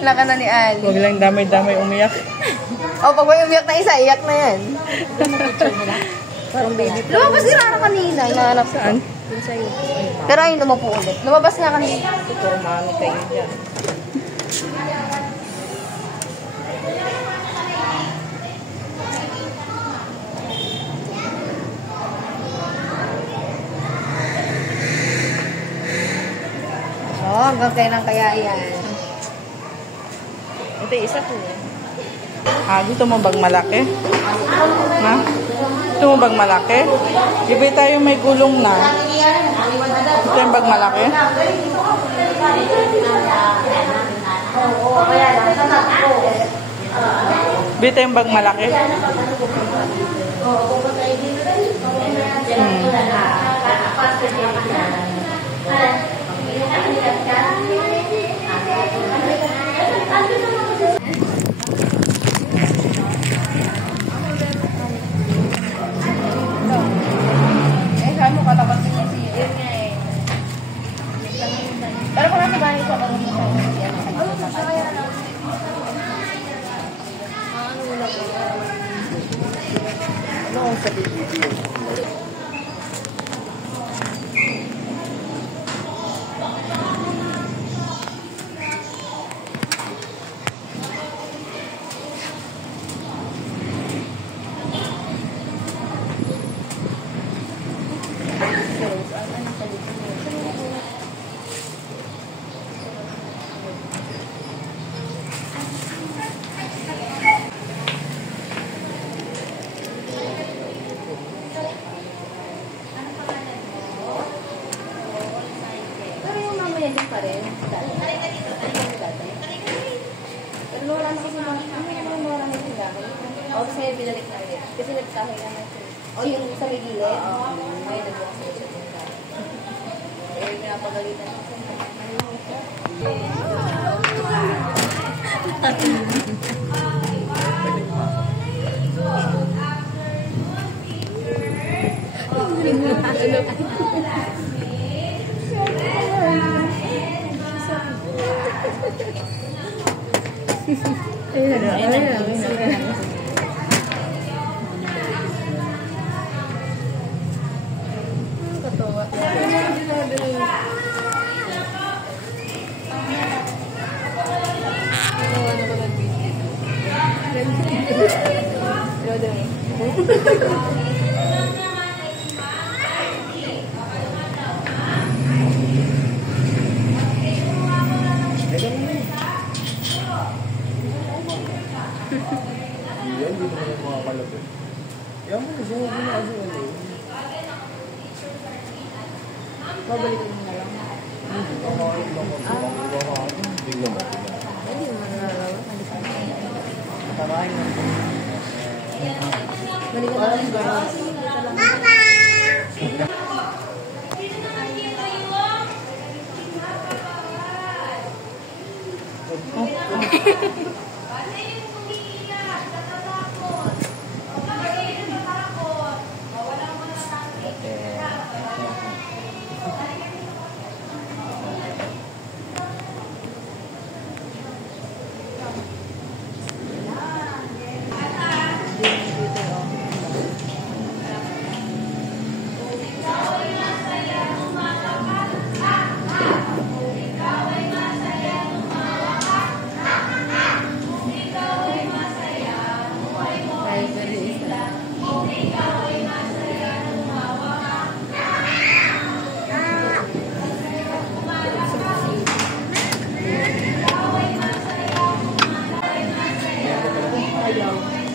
Laka na ni Ali. Huwag lang damay-damay umiyak. O, pag may umiyak na isa, iyak na yan. Parang baby. Lumabas si Rara kanina. Inaanap Saan? Yun sa'yo. Pero ayun, lumapo ulit. Lumabas nga kanina. Ito, mami kayo dyan. Oh, hanggang kailan kaya yan? Ito, isa ko yan. Gusto mo bang malaki? Ha? Gusto mo bang malaki? Iba tayo may gulong na. Gusto yung bag malaki? Bita yung bag malaki? Saan mo katapat niya siya? Yun nga eh. Pero kung nasa bahay siya, kung nasa bahay siya, Ano ang sabihin? pero yung mamaya din pa rin. Pero wala na kasi wala na yung dami. O, kasi binalik na ulit. Kasi nagsahay naman siya. O, yung sa may gilid. May nagbukas na siya. Eh, pinapagalitan na siya. Babalik mo na lang.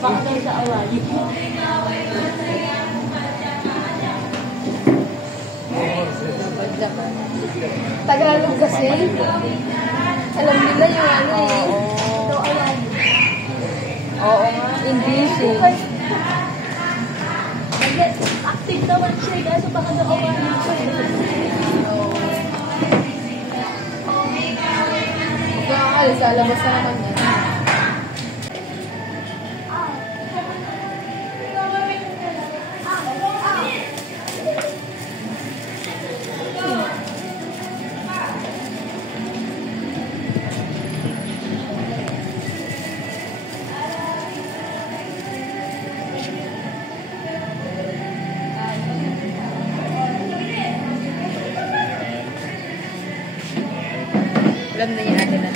Bakit sa away? Tagalog kasi. Alam nila yung ano eh. Ito ayan. Oo nga. English eh. Active naman siya, kaso baka na away. Nakakalis, alabas na naman yan. Alam na niya ate na.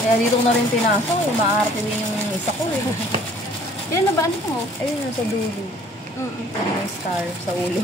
Kaya dito ko na rin pinasok eh. Maarte din yung isa ko eh. Ilan na ba? Ano mo? Ayun, nasa dulo. May star sa ulo.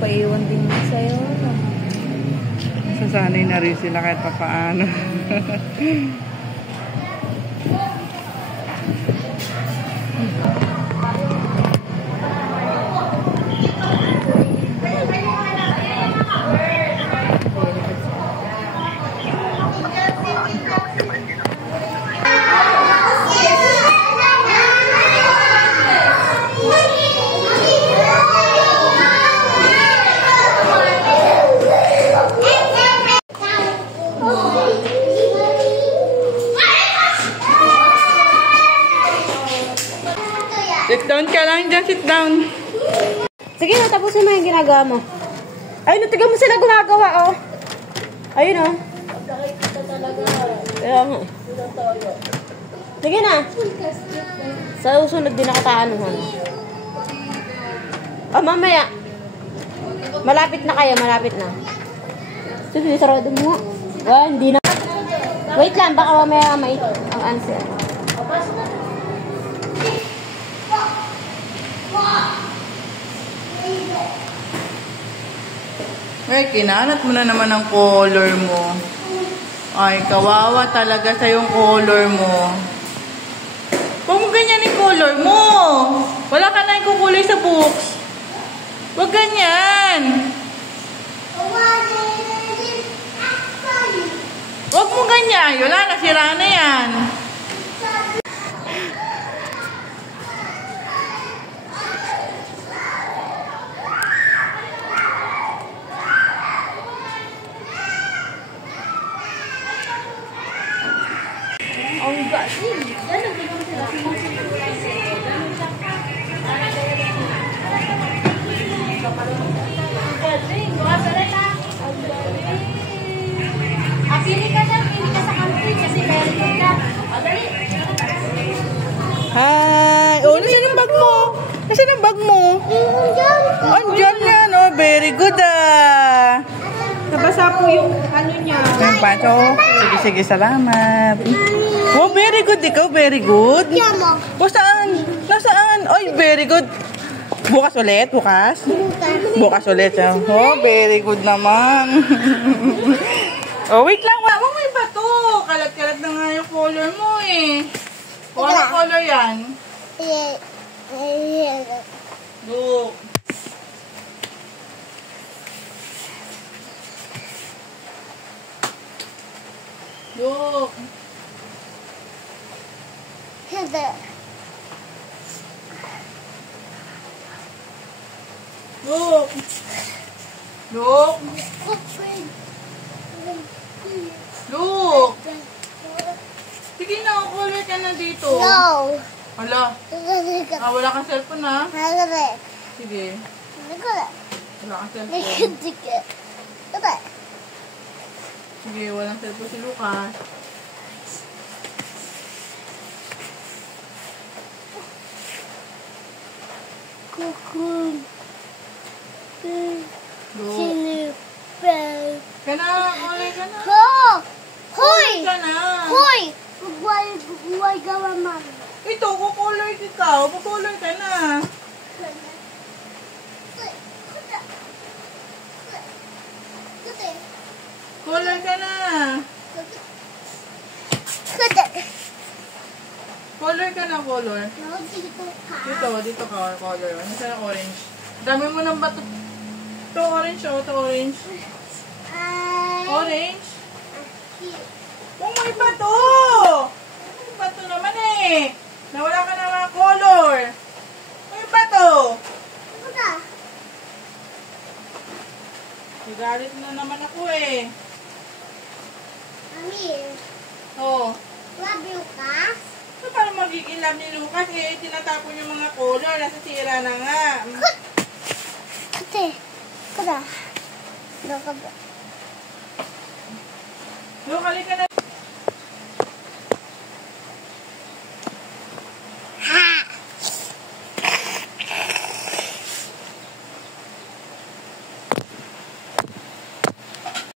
Nagpaiwan din sa'yo. Sasanay na rin sila kahit papaano. Sit down ka lang dyan, sit down. Sige na, tapusin mo yung ginagawa mo. Ayun, natiga mo sila gumagawa, oh. Ayun, oh. Kaya nga. Sige na. Sa usunod din ako taanuhan. Oh, mamaya. Malapit na kayo, malapit na. Sige, sarado mo. Ah, hindi na. Wait lang, baka mamaya ang answer. Ay, kinanat mo na naman ang color mo. Ay, kawawa talaga sa yung color mo. Huwag mo ganyan yung color mo. Wala ka na yung kukulay sa books. Huwag ganyan. Huwag mo ganyan. Wala, nasira na yan. Ang galing. Ganun din naman sila. Ang galing. Galing. Pili ka dyan. Pili ka sa country kasi very good ka. Madali. Hi! Oh, nasaan ang bag mo? Nasaan ang bag mo? Andiyan yan, oh. Very good, ah. Nabasa po yung ano niya. Yung pacho. Sige, sige, salamat. Oh, very good. Ikaw, very good. O, saan? Nasaan? Oy, very good. Bukas ulit? Bukas? Bukas ulit. Oh, very good naman. Oh, wait lang. Wala mo may bato. Kalat-kalat na nga yung color mo eh. O, ano color yan? Look. Look. Look. Look. Look. Sige na, color ka na dito. No. Hala. Wala kang cellphone ha? Sige. Wala kang cellphone. Sige, walang cellphone si Lucas. Look. Kana, color ka na. Hoy! Ka na. Hoy! Huwag gawa man. Ito, kukolor ikaw. Kukolor ka na. Color ka na. Color ka na, color. Dito ka, color. Ano siya ng orange? Dami mo ng bato. Ito, orange, oh. Ito, orange. Orange? Oh, may bato! May bato naman eh. Nawala ka na mga color. May bato. Nagalit na naman ako eh. Oh. So, paano magiging love ni Lucas eh? Tinatapon yung mga color. Nasa sira na nga. Look, halika na.